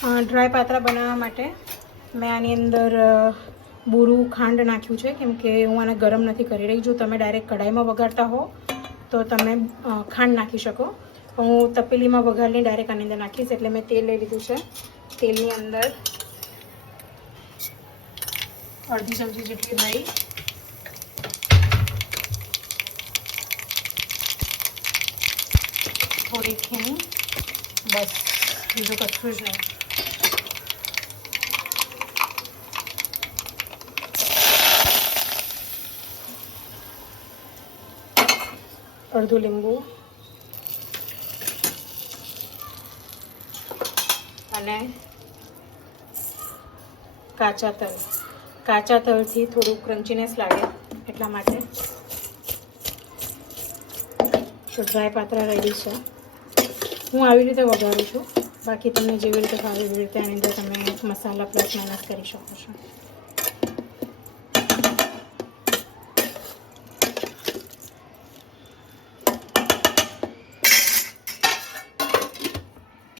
Dry પાત્રા બનાવવા માટે મેં આની અંદર બુરું ખાંડ નાખ્યું છે, કેમ કે હું આને ગરમ નથી કરી રહી. જો તમે ડાયરેક્ટ કઢાઈમાં વઘારતા હો તો તમે ખાંડ નાખી શકો. હું તપેલીમાં વઘારીને ડાયરેક્ટ આની અંદર નાખીશ. એટલે મેં તેલ લઈ લીધું છે. તેલની અંદર અડધી ચમચી જેટલી રાઈ, થોડી હિંગ, બસ, બીજું કશું જ નહીં. અડધું લીંબુ અને કાચા તલ. કાચા તલથી થોડું ક્રન્ચીનેસ લાગે એટલા માટે. તો ડ્રાય પાત્રા રેડી છે. હું આવી રીતે વઘારું છું. બાકી તમને જેવી રીતે ભાવે એવી રીતે આની અંદર તમે મસાલા પ્લસ માઇનસ કરી શકો છો.